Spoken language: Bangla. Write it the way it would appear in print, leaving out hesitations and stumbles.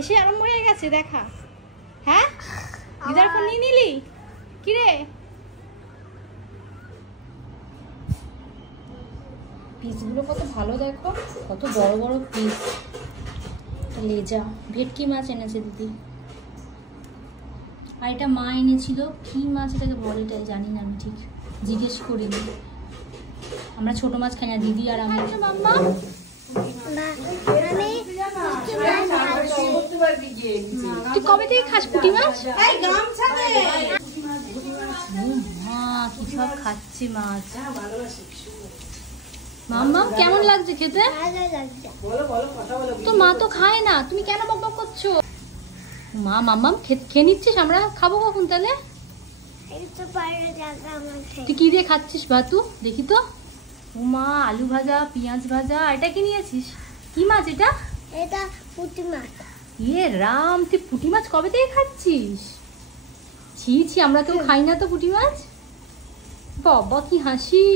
এসে আরম্ভ হয়ে গেছে দেখা। হ্যাঁ দিদার ফোন নিয়ে নিলি কিরে? পিসগুলো কত ভালো, দেখো কত বড় বড় পিস। লেজা ভেটকি মাছ এনেছে দিদি, আর এটা মা এনেছিল। কি মাছ এটাকে বলে এটাই জানি না, আমি ঠিক জিজ্ঞেস করিনি। আমরা ছোট মাছ খাই না, দিদি আর আমি। মাম্মা তুই কবে থেকে খাস পুঁটি মাছ? কি সব খাচ্ছে মাছ। মাম্মা কেমন লাগছে খেতে? তো মা তো খায় না, তুমি কেন বকবক করছো? মা মাম্মাম খেয়ে নিচ্ছিস, আমরা খাবো কখন তাহলে? তুই কি দিয়ে খাচ্ছিস ভাতু দেখি তো? ও মা আলু ভাজা, পেঁয়াজ ভাজা। এটা কি নিয়েছিস? কি মাছ এটা? এটা পুঁটি মাছ। ইয়ে রাম, তুই পুঁটি মাছ কবে থেকে খাচ্ছিস? ছি ছি, আমরা কেউ খাই না তো পুঁটি মাছ। বাবা কি হাসি।